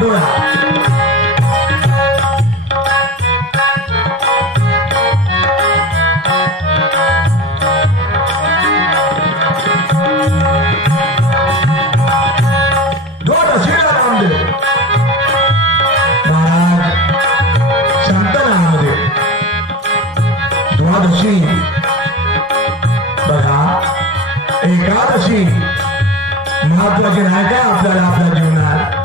डोळा एकादशी महत्वाची नाही का आपल्याला आपल्या जीवनात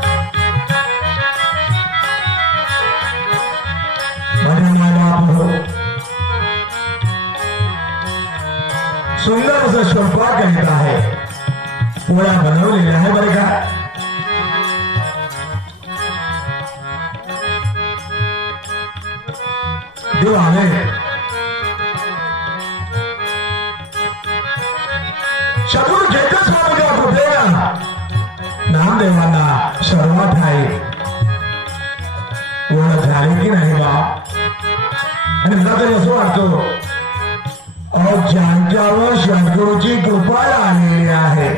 माझ्या मायबाप हो सुंदर असं स्वयंपाक करीत आहे पोळ्या बनवलेल्या आहे बरं का देव आहे शत्रू जयकर स्वामीच्या कृपेला नामदेवांना सर्वात आहे ओळख झाली की नाही बा आणि मला तरी असं वाटतं ज्यांच्यावर सद्गुरूची कृपा आलेली आहे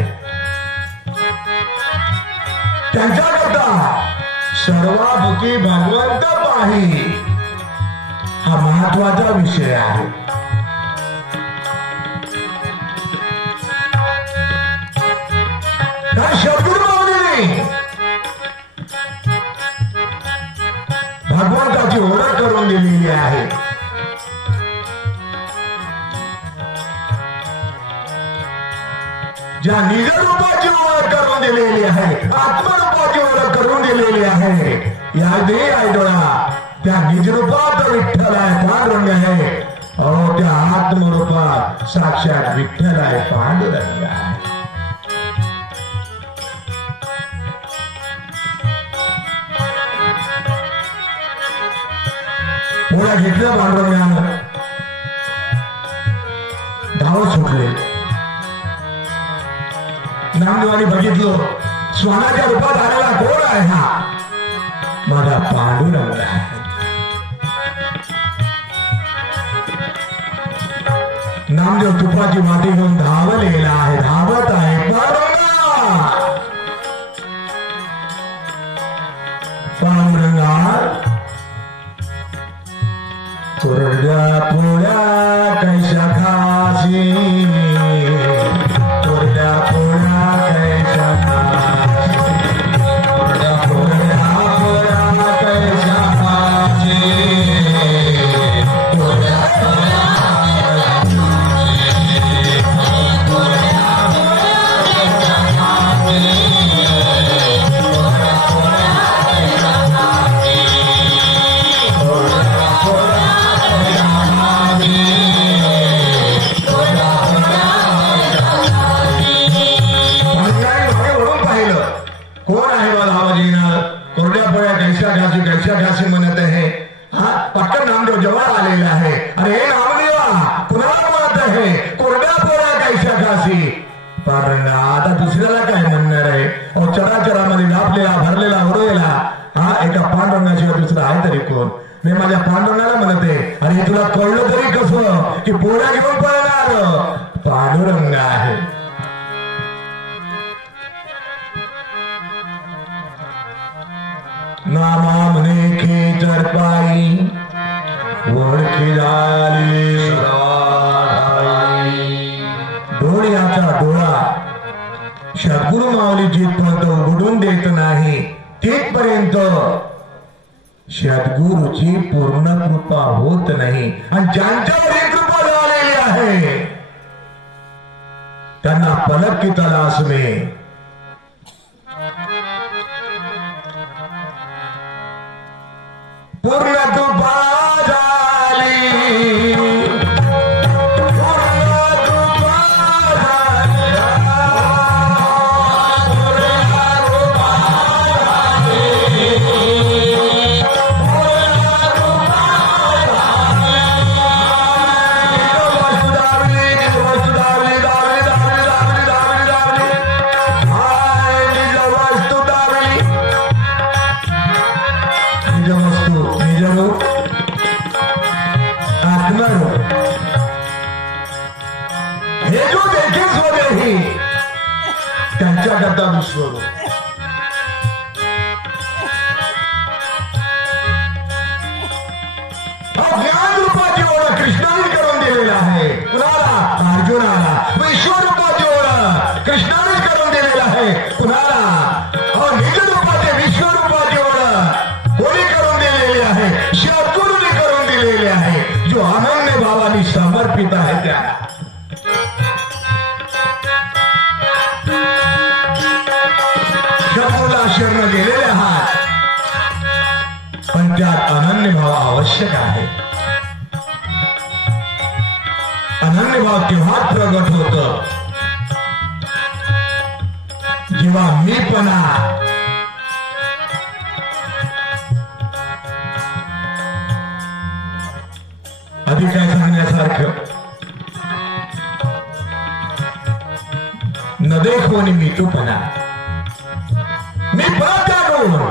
त्यांच्याकरता सर्वाभूती भगवंत पाही हा महत्वाचा विषय आहे भगवंताची ओळख करून दिलेली आहे ज्या निजरूपाची ओळख करून दिलेली आहे आत्मरूपाची ओळख करून दिलेली आहे या दे आहे डोळा त्या निजरूपात विठ्ठल आहे पांडुरंग आहे अहो त्या आत्मरूपात साक्षात विठ्ठल आहे पांडुरंग आहे पोळ्या घेतल्या पांडुरंगानं धाव सुटले नामदेवानी बघितलं स्वानाच्या रूपात आलेला कोण आहे हा माझा पांडुरंग आहे नामदेव तुपाची वाटी घेऊन धावलेला आहे धावत आहे पांडुरंगा कोरड्या पोळ्या कैशा खाशी कोरड्या पोळ्या कैशा खाशी कोरड्या पोळ्या कैशा खाशी कोरड्या घासी म्हणत आहे हा पटकन नामदेव जवळ आलेला आहे अरे नामदेवा कुणाला म्हणत आहे कोरड्या पोळ्या कैशा घासी पांडुरंगा आता दुसऱ्याला काय म्हणणार आहे चराचरामध्ये व्यापलेला भरलेला उडलेला हा एका पांडुरंगाशिवाय दुसरा आहे तरी कोण मी माझ्या पांडुरंगाला म्हणते अरे तुला कळलं तरी कसं की पोळ्या घेऊन पळणार पांडुरंग आहे नामा म्हणे खेचर पायी ओळखी झाली डोळ्याचा डोळा सद्गुरु माऊली जिथपर्यंत उघडून देत नाही तिथपर्यंत सद्गुरूची पूर्ण कृपा होत नाही आणि ज्यांच्यावर ही कृपा झालेली आहे त्यांना पलक की तलाश में पूर्ण कृपा झाली हे जो देखे स्वदेही त्यांच्याकरता विश्व कुणाला अर्जुनाला विश्वरूपाचे ओळख कृष्णानेच करून दिलेला आहे कुणाला निज रूपाचे विश्वरूपाचे ओळख कोणी करून दिलेली आहे सद्गुरूंनी करून दिलेली आहे जो अनन्य भावाने समर्पित आहे त्याला शत्रूला शरण गेलेले आहात पण त्यात अनन्य भाव आवश्यक आहे अनन्य भाव तेव्हा प्रगट होत जेव्हा मीपणा अधिक काय सांगण्यासारखं न देखो नि मीतूपणा मी परत त्यागून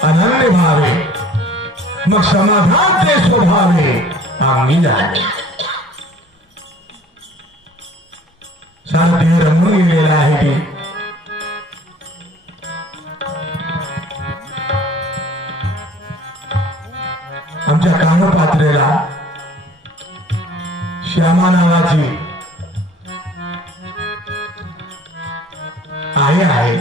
अनन्य भावे मग समाधान ते स्वभावे अंगी झाले सारा देह रंगून गेलेला आहे ती आमच्या कानपात्रेला श्यामा नावाची आहे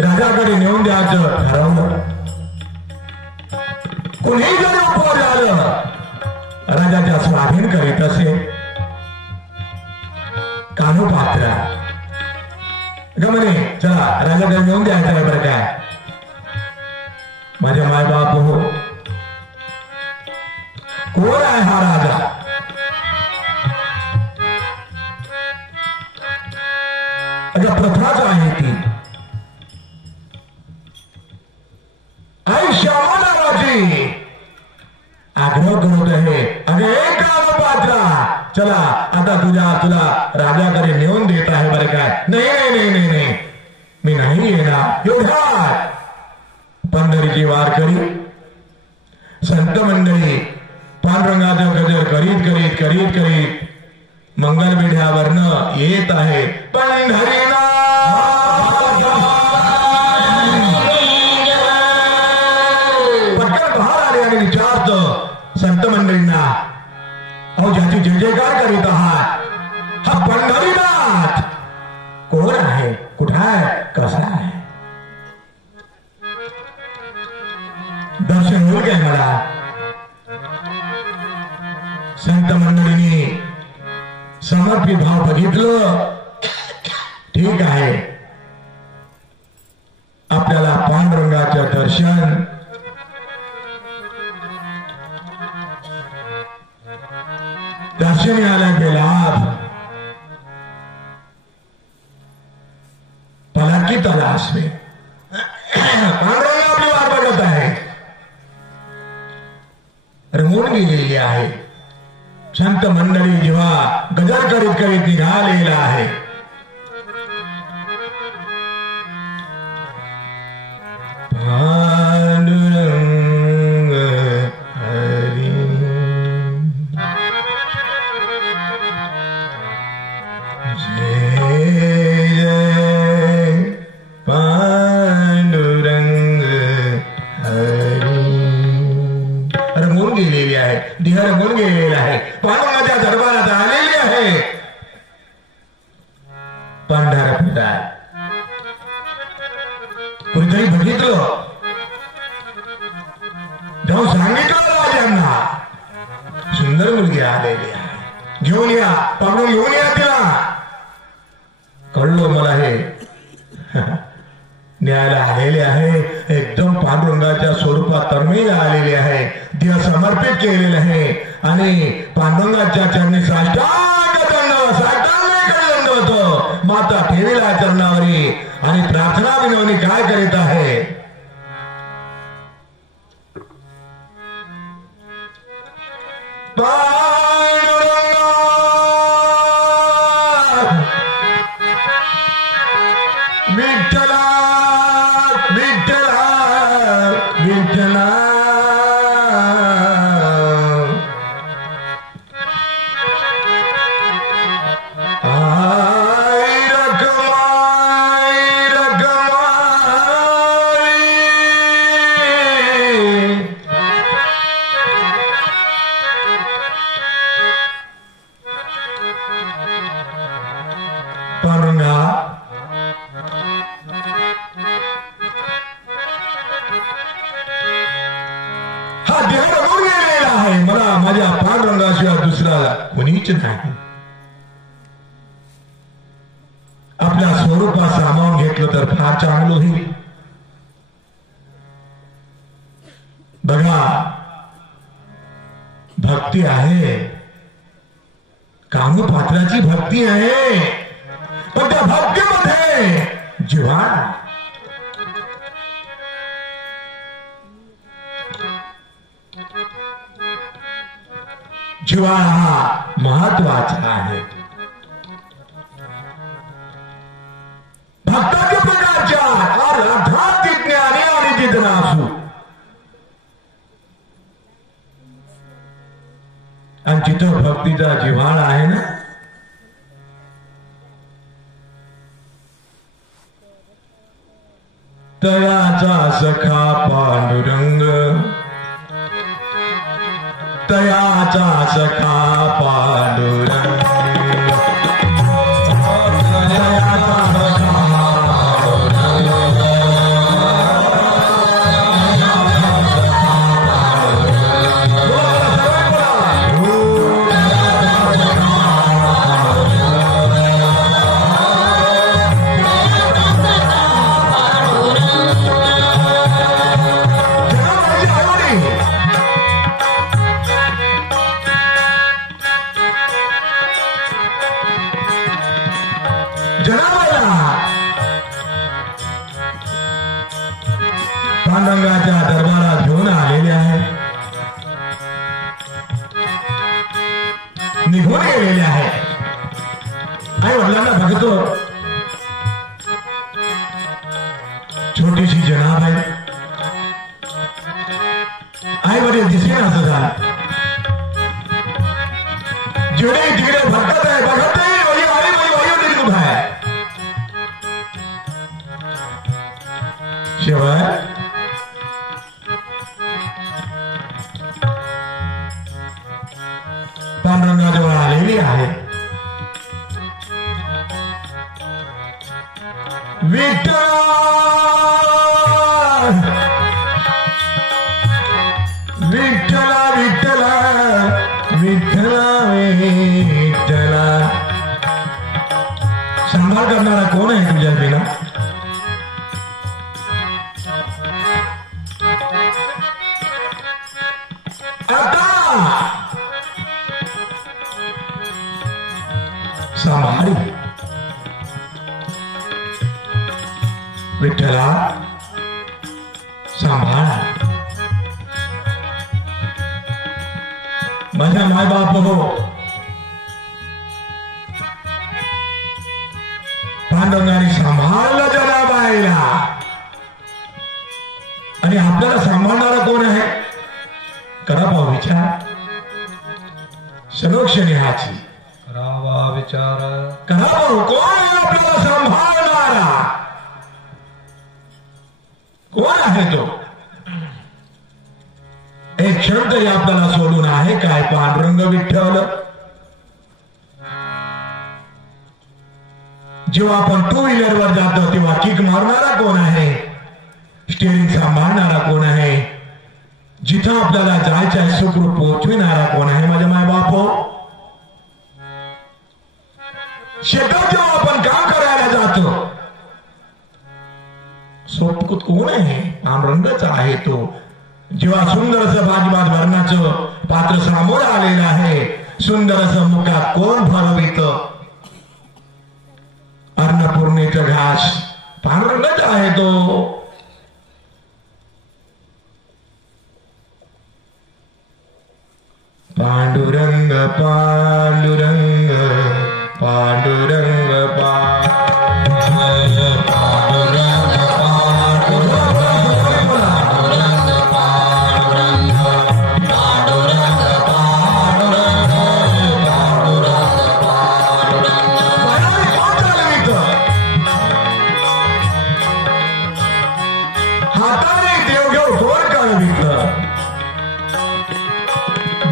राजाकडे नेऊन द्यायचं ठरवलं कुणी जर उपवास झालं राजाच्या स्वाधीन करीत असे कानोपात्रा म्हणे चला राजाकडे नेऊन द्यायचं आहे बरं काय माझ्या मायबाप हो कोण आहे हा राजा अगं प्रथाच आहे ती आई श्यामा नावाची आग्रह करत आहे अरे कानोपात्रा चला आता तुला राजाकडे नेऊन देत आहे बरं काय नाही मी नाही येणार एवढा पंढरीची वारकरी संत मंडळी पांडुरंगाचा गजर करीत मंगल बेढ्यावरनं येत आहे पंढरीनाथ पटकन बाहेर आले आणि विचारत संत मंडळींना अहो ज्याची जय जयकार करीत आहात हा पंढरीनाथ कोण आहे कुठं आहे कसा आहे दर्शन होईल काय मला संत मंडळींनी समर्पित भाव बघितलं ठीक आहे आपल्याला पांडुरंगाचं दर्शन दर्शन आला के लाभ पलक की तलाश में पांडुरंग आपली वाट बघत आहे रंगून गेलेली आहे संत मंडळी जेव्हा गजर करीत निघालेला आहे पांडुरंग हरी जय जय पांडुरंग हरी रंगून गेलेली आहे देह रंगून गेलेला आहे पांडुरंगाच्या दरबारात आलेली आहे पंढरपुरात कुठेतरी बघितलं जाऊन सांगितलं राजांना सुंदर मुलगी आलेली आहे घेऊन या पांडुरंग घेऊन या तिला कळलं मला हे न्यायला आलेले आहे एकदम पांडुरंगाच्या स्वरूपात तन्मयला आलेले आहे देह समर्पित केलेले आहे आणि पांडुरंगाच्या चरणी साष्टांग दंड होतो माता ठेवीला चरणावरी आणि प्रार्थना विनवणी काय करीत आहे विठ्ठला विठ्ठला विठ्ठला आई रखमा भक्तीच नाही. आपल्या स्वरूपात सामावून घेतलं तर फार चांगलं होईल. बघा, भक्ती आहे, कामपात्राची भक्ती आहे, पण त्या भक्तीमध्ये जिव्हाळा, जिव्हाळा हा महत्वाचा आहे. भक्ताच्या प्रकारच्या अर्थात ज्ञानी आणि जिज्ञासू, आणि जिथं भक्तीचा जिव्हाळा आहे ना, तयाचा सखा पांडुरंग, तयाचा सखा पांडुरंग, पांडुरंगाच्या दरबारात घेऊन आलेले आहे, निघून गेलेले आहे. आई वडिलांना बघतो, छोटीशी जनाब आहे, आई वडील दिसे असं झालं. जिकडे तिकडे भटकत आहे, बघत आहे, वही उभा आहे. शिवाय पांडुरंगाजवळ आलेली आहे. विठ्ठला विठ्ठला विठ्ठला विठ्ठला विठ्ठला, सांभाळ करणारा कोण आहे तुझ्या बिना? सांभाळी विठ्ठला, सांभाळा. माझ्या मायबाप हो, पांडुरंगाने सांभाळलं जनाबाईला, आणि आपल्याला सांभाळणारा कोण आहे? करा भाऊ विचार, सलोक्षणी हाची करावा विचार, करा भाऊ, कोण आहे आपल्याला सांभाळणारा? कोण आहे तो? एक क्षण तरी आपल्याला सोडून आहे काय पांडुरंग विठ्ठल? जेव्हा आपण टू व्हीलर वर जातो तेव्हा किक मारणारा कोण आहे? स्टीअरिंग सांभाळणारा कोण आहे? जिथं आपल्याला जायचं आहे सुखरूप पोहोचविणारा कोण आहे? माझे माय बाप, शेतात जेव्हा आपण काम करायला जातो सोबत कोण आहे? पांडुरंगच आहे तो. जेव्हा सुंदर असं बाजबाज भरणाचं पात्र समोर आलेलं आहे, सुंदर असं मुखात कोण भरवित? अन्नपूर्णेचं घास पांडुरंगच आहे तो. पांडुरंग पांडुरंग पांडुरंग हाताने देवघेव कोण काढवित?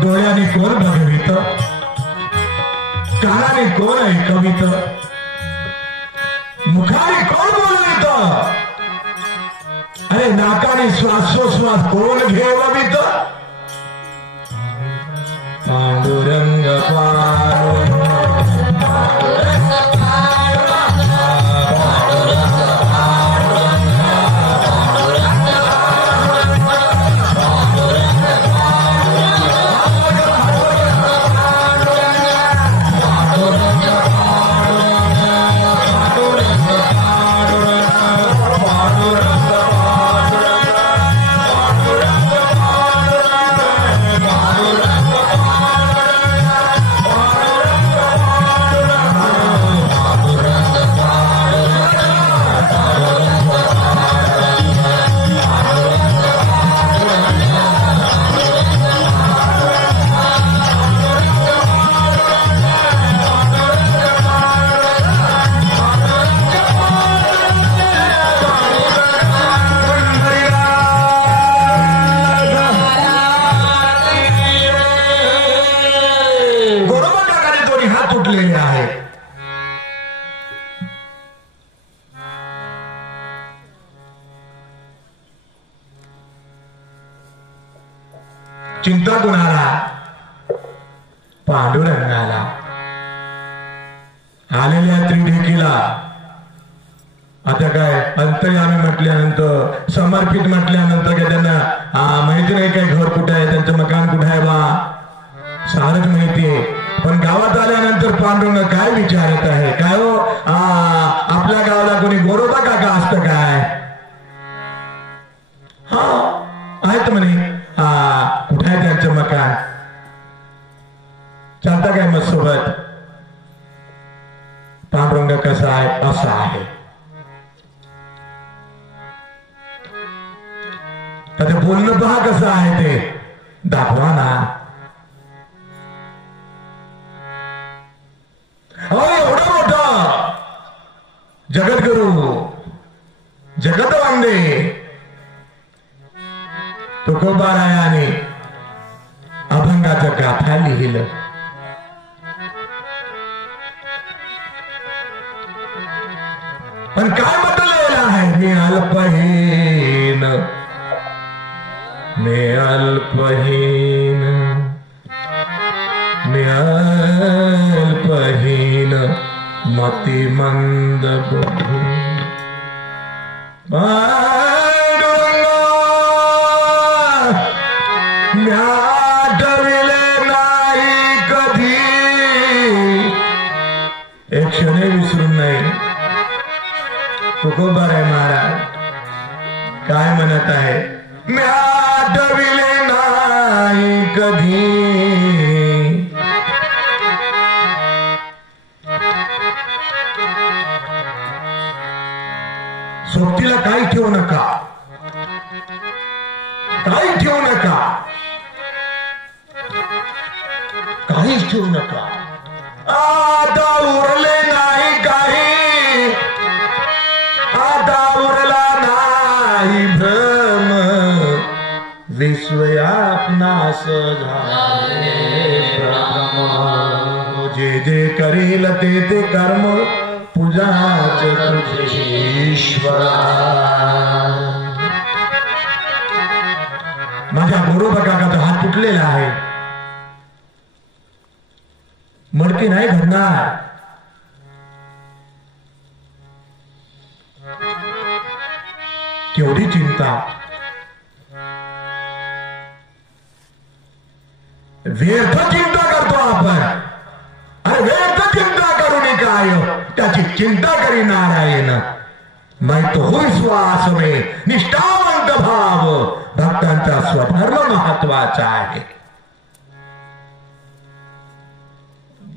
डोळ्याने कोण बघवित? कानाने कोण ऐकवित? मुखाने कोण बोलवित? अरे नाकाने श्वासोश्वास कोण घेववित? पांडुरंग पांडुरंग चिंता कुणाला? पांडुरंगाला. आलेल्या त्रिढेकीला आता काय अंतर्यामी म्हटल्यानंतर, समर्पित म्हटल्यानंतर काय त्यांना माहिती नाही काय घर कुठे आहे, त्यांचं मकान कुठे आहे बा, सारच माहितीये. पण गावात आल्यानंतर पांडुरंग काय विचारत आहे, काय हो आपल्या गावाला कोणी गोरोबा काका असतं काय? हा आहेत म्हणे. कुठे आहे त्यांचं मकान? चालता काय मग सोबत? पांडुरंग कसा आहे? असा आहे. आता बोलणं पहा कसं आहे ते, दाखवा ना. एवढं मोठं जगद्गुरु जगत वांदे तुकोबारायाने अभंगाचं गाथा लिहिलं. पण काय म्हटलेलं आहे? मी अल्पहीन, मी अल्पहीन, मी अल्पहीन, मती मंद बुद्धी. म्याटविले नाही कधी, एक क्षण विसरून नाही. तुकोबाराय महाराज काय म्हणत आहे? म्याटविले नाही कधी, सोबतीला काही ठेवू नका, काही ठेवू नका, काहीच ठेवू नका. आता उरले नाही काही, आता उरला नाही भ्रम, विश्व आपणास झाले भ्रम. जे जे करेल ते ते कर्म, पूजाच तुझे ईश्वरा. माझ्या गोरोबा काकाचा हात तुटलेला आहे, मडकी नाही घडणार. केवढी चिंता, व्यर्थ चिंता करतो आपण. अरे व्यर्थ चिंता करून काय, त्याची चिंता करी नारायण. मैं तो हूँ विश्वास में निष्ठावंत भाव, भक्तांचा स्वधर्म महत्वाचा आहे.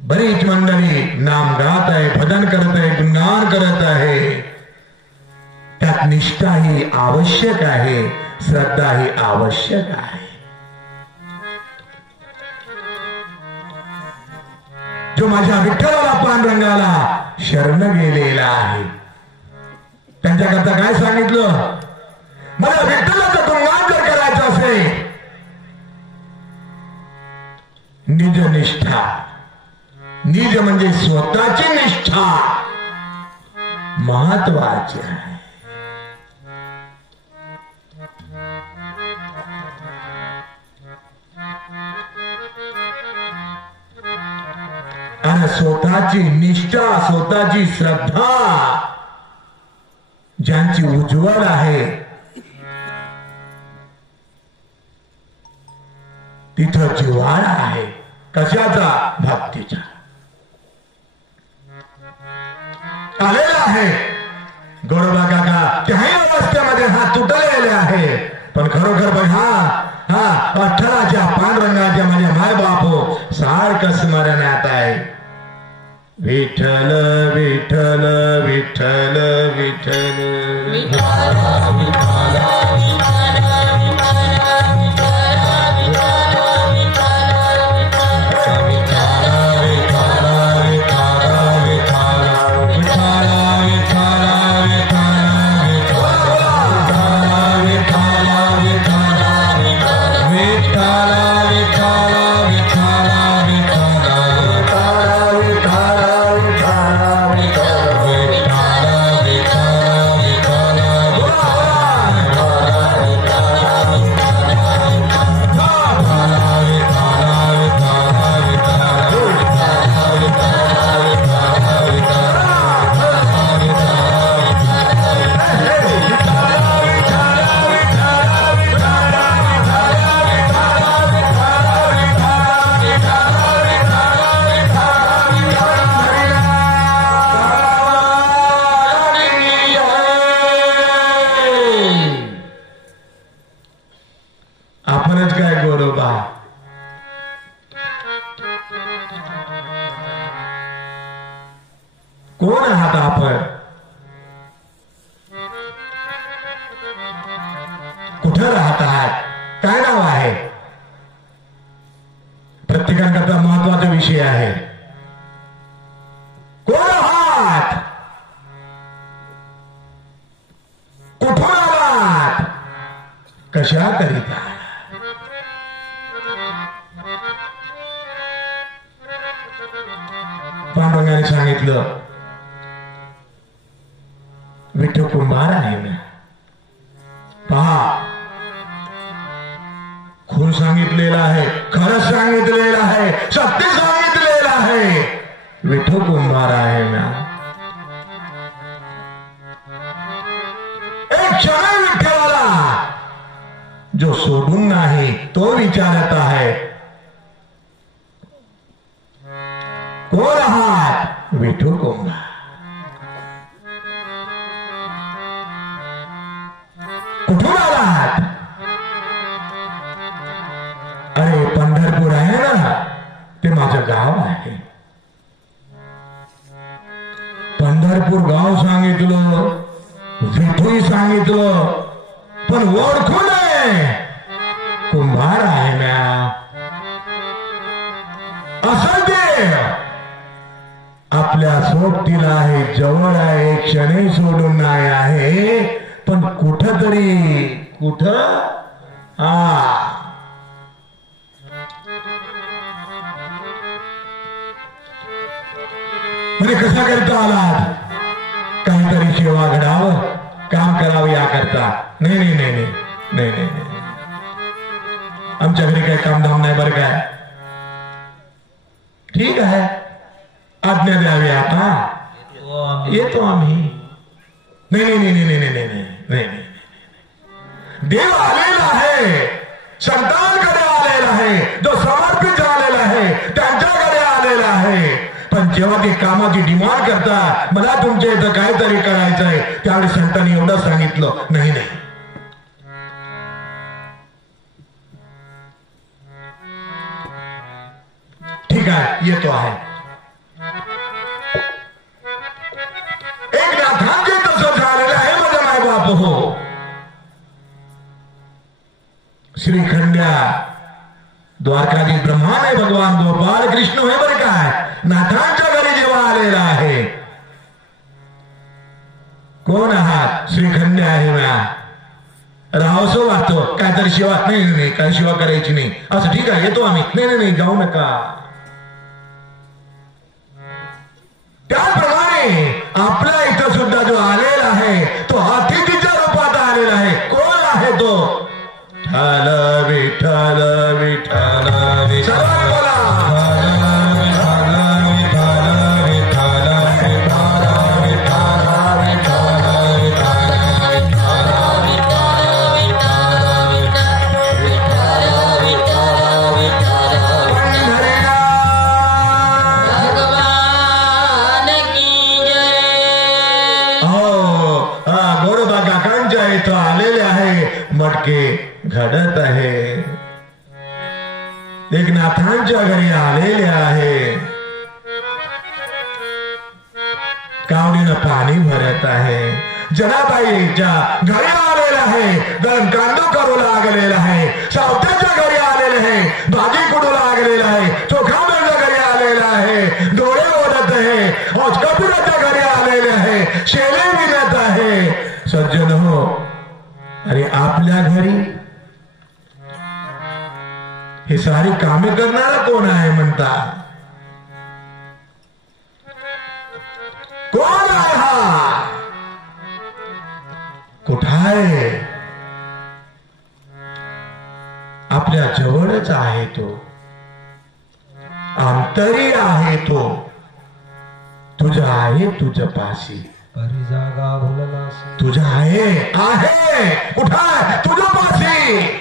बरीच मंडळी नाम गात आहे, भजन करत आहे, गुणगान करत आहे. त्यात निष्ठा ही आवश्यक आहे, श्रद्धा ही आवश्यक आहे. जो माझ्या विठ्ठलाला पांडुरंगाला शरण गेलेला आहे, त्यांच्याकरता काय सांगितलं? मला विठ्ठलाचं गुणगान जर करायचं असेल, निज निष्ठा, निज म्हणजे स्वतःची निष्ठा महत्वाची आहे. आणि स्वतःची निष्ठा, स्वतःची श्रद्धा ज्यांची उज्ज्वल आहे, तिथं जिव्हाळा आहे. कशाचा? भक्तीचा. आलेला आहे गोरोबा काका, त्याही अवस्थेमध्ये हात तुटलेले आहे. पण खरोखर बघा, अठराच्या पांडुरंगाच्या माझ्या माय बापो सारखं स्मरणात आहे. विठ्ठल विठ्ठल विठ्ठल विठ्ठल विठ्ठल कोण आहात आपण? कुठं राहत आहात? काय नाव आहे? प्रत्येकाकरता महत्वाचा विषय आहे. कोण आहात? कुठून आलात? कशा करिता? पांडुरंगाने सांगितलं, विठ्ठल कुंभार आहे ना. पहा, खून सांगितलेला आहे, खरं सांगितलेलं आहे, सत्य सांगितलेलं आहे. विठ्ठल कुंभार आहे ना. एक क्षण विठ्ठलाला जो सोडून नाही तो विचारत आहे, कोण आहात? विठ्ठल कुंभार. कुठून आलात? अरे पंढरपूर आहे ना, ते माझं गाव आहे. पंढरपूर गाव सांगितलं, विठू सांगितलं, पण ओळखू नये. कुंभार आहे ना. असं ते आपल्या सोबतीला आहे, जवळ आहे, क्षणे सोडून नाही आहे, पण कुठतरी कुठं म्हणजे कसा करता आलात? काहीतरी सेवा घडावं, काम करावं याकरता. नाही नाही नाही नाही नाही नाही नाही, आमच्या घरी काही कामधाम नाही बरं काय. ठीक आहे, आज्ञा द्यावी आता, येतो आम्ही. नाही नाही नाही नाही नाही नाही नाही नाही, देव आलेला आहे, संतांकडे आलेला आहे, जो समर्पित झालेला आहे त्यांच्याकडे आलेला आहे. पण जेव्हा ते कामाची डिमांड करता, मला तुमच्या इथं काहीतरी करायचंय, त्यावेळी संतांनी एवढं सांगितलं, नाही नाही. ठीक आहे, येतो आहे. एक नाथांचे तसं झालेलं आहे माझा माय बाप हो. श्रीखंड्या द्वारकाधीश ब्रह्मा आहे, भगवान गोपाल कृष्ण आहे बरं काय. नाथांच्या घरी जेव्हा आलेला आहे, कोण आहात? श्रीखंड्या आहे ना. राहावसं वाटतो, काहीतरी सेवा. नाही नाही काही सेवा करायची नाही. असं ठीक आहे, येतो आम्ही. नाही नाही नाही, जाऊ नका. त्याप्रमाणे आपल्या इथं सुद्धा जो आलेला आहे तो अतिथीच्या रूपात आलेला आहे. कोण आहे तो? विठ्ठल विठ्ठल विठ्ठल. घडत आहे. एक नाथांच्या घरी आलेले आहे, कावडीनं पाणी भरत आहे. जनाबाईच्या घरी आलेला आहे, दणकांडू करू लागलेला आहे. सावत्याच्या घरी आलेले आहे, भाजी कुडू लागलेला आहे. चोखांच्या घरी आलेला आहे, डोळे ओढत आहे. कपुराच्या घरी आलेले आहे, शेले विणत आहे. सज्जन हो, अरे आपल्या घरी हे सारी कामे करणारा कोण आहे म्हणता? कोण आहे हा? कुठं आहे? आपल्या जवळच आहे तो, अंतरी आहे तो. तुझं आहे तुझ्या पाशी, परी जागा भुललासी. तुझं आहे कुठं आहे? तुझ्या पाशी.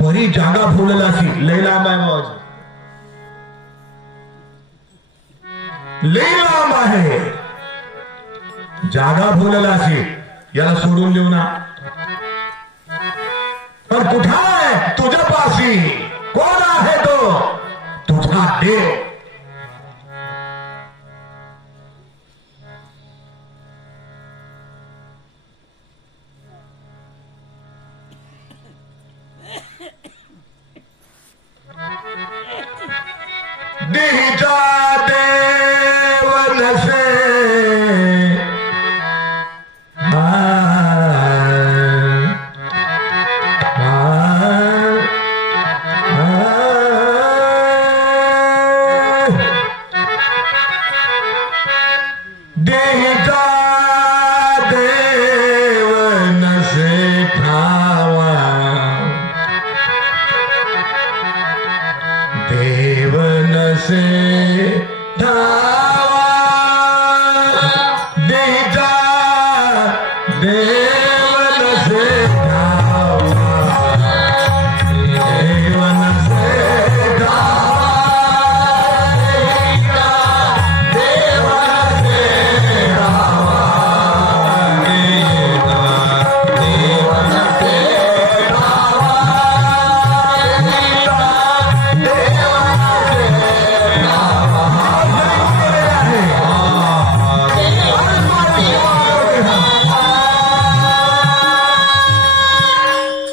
परी जागा भुललासी. लय लांब आहे मौज, लय लांब आहे. जागा भुललासी याला सोडून देऊ ना. पण कुठं आहे? तुझ्या पाशी. कोण आहे तो? तुझा देव. देहीचा देव नसे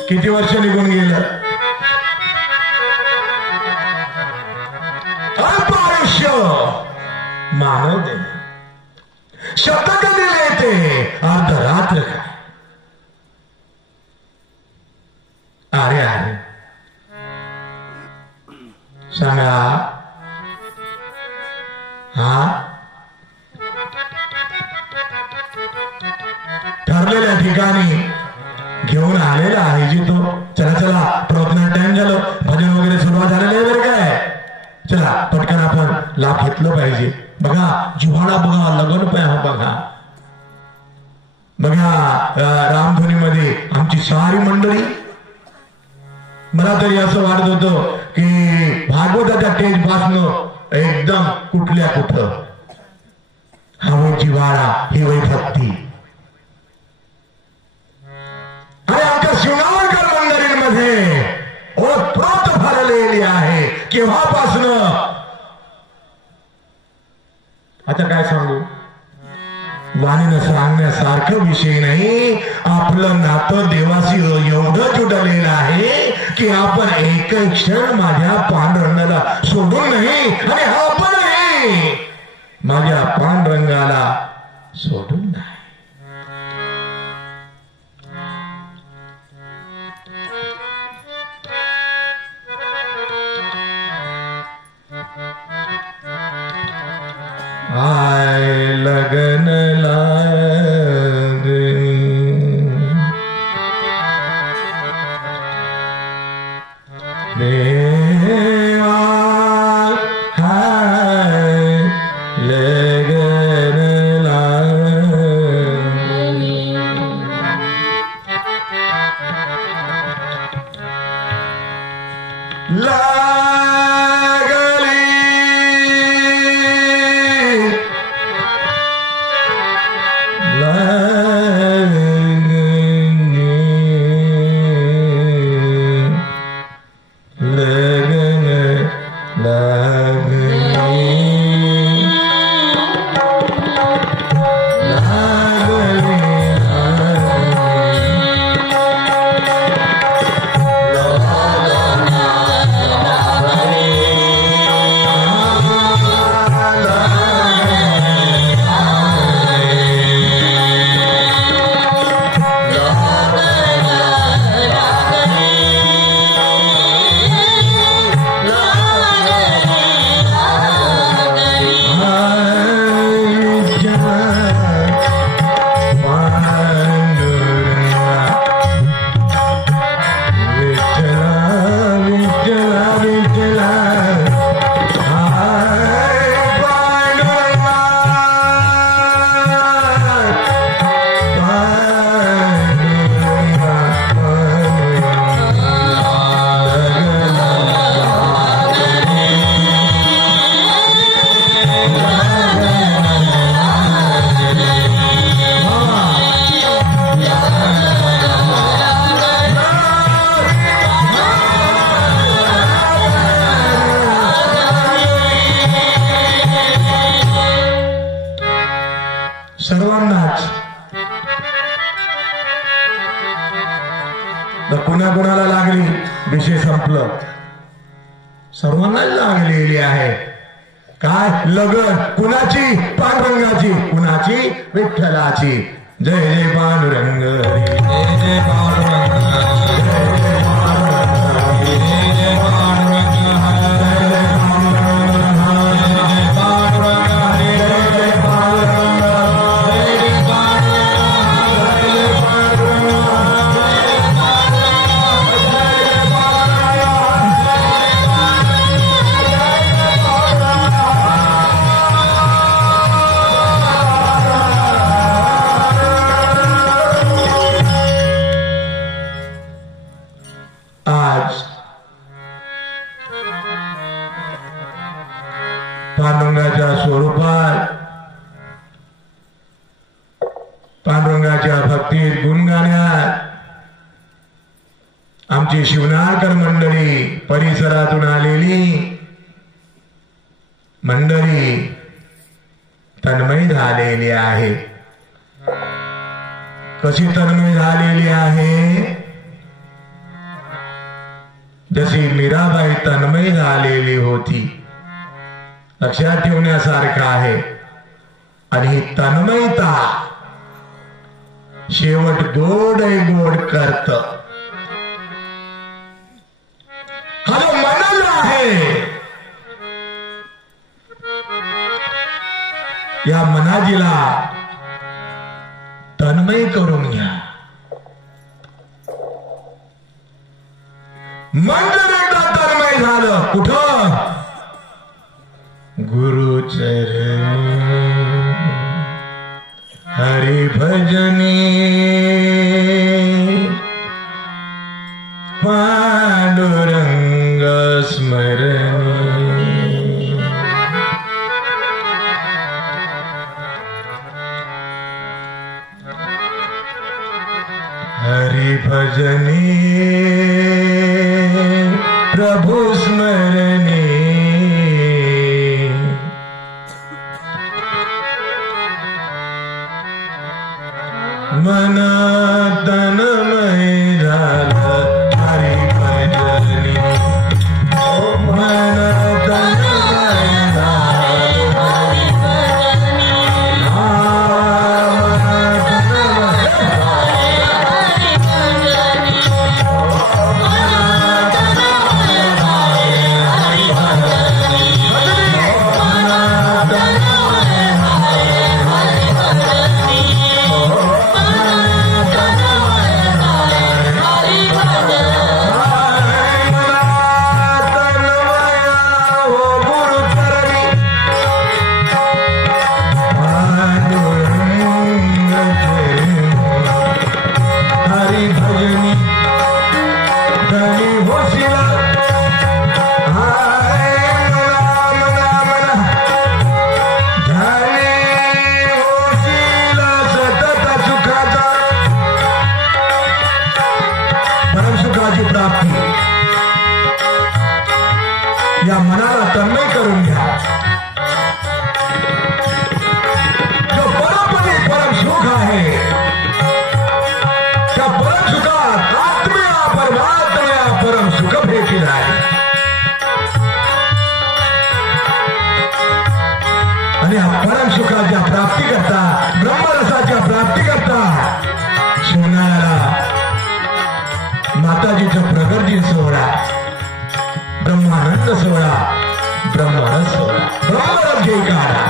किती वर्ष निघून गेलं अल्प आयुष्य मानव दे शतक दिले ते अर्धरात्र काय अरे अरे सांगा हा ठरलेल्या ठिकाणी घेऊन आलेला आहे जी तो चला चला प्रवचना टाइम झालं भजन वगैरे सुरुवात झालेलं आहे बरं काय चला पटकन आपण लाभ घेतलं पाहिजे बघा जिव्हाळा बघा लगन पाय बघा बघा रामधुनीमध्ये आमची सारी मंडळी मला तरी असं वाटत होतं की भागवताच्या टेज पासनं एकदम कुठल्या कुठं हा वय जिव्हाळा ही वय भक्ती आणि आमच्या शिवनावरकर मंदिरांमध्ये ओतप्रोत भरलेली आहे केव्हापासनं आता काय सांगू वाणीनं सांगण्यासारखं विषय नाही आपलं नातं देवाशी एवढं जुडलेलं आहे की आपण एक क्षण माझ्या पांडुरंगाला सोडून नाही आणि आपणही माझ्या पांडुरंगाला सोडून नाही आय लगन लाग देवा हाय लगन लाग कुणाला लागली विषय संपलं सर्वांना लागलेली आहे काय लगन कुणाची? पांडुरंगाची. कुणाची? विठ्ठलाची. जय जय पांडुरंग जय जय पांडुरंग पांडुरंगाच्या स्वरूपात पांडुरंगाच्या भक्तीत गुणगाण्यात आमची शिवनाकर मंडळी परिसरातून आलेली मंडळी तन्मय झालेली आहे. कशी तन्मय झालेली आहे? जशी मीराबाई तन्मय झालेली होती. लक्षात ठेवण्यासारखं आहे. आणि ही तन्मयता शेवट गोड गोड करत. हा जो मन आहे या मनाजीला तन्मय करून घ्या. मन जर एकदा तन्मय झालं कुठं? गुरुचरणी हरि भजनी पांडुरंग स्मरणी. हरि भजनी प्रभु स्मरणी. मन तन्मय झालं हरि भजनी. मन तन्मय झालं हरि भजनी. या मनाला तन्मय करून घ्या. जो परमपदी परम सुख आहे त्या परम सुखात आत्म्या परमात्म्या परम सुख भेटील आहे. आणि या परम सुखाच्या प्राप्ती करता ब्रह्मरसाच्या प्राप्ती करता शिवनाला माताजीचं प्रगती सोहळा ब्रह्मानंद सोहळा ब्रह्मरस सोहळा ब्रह्मरस जयकारा.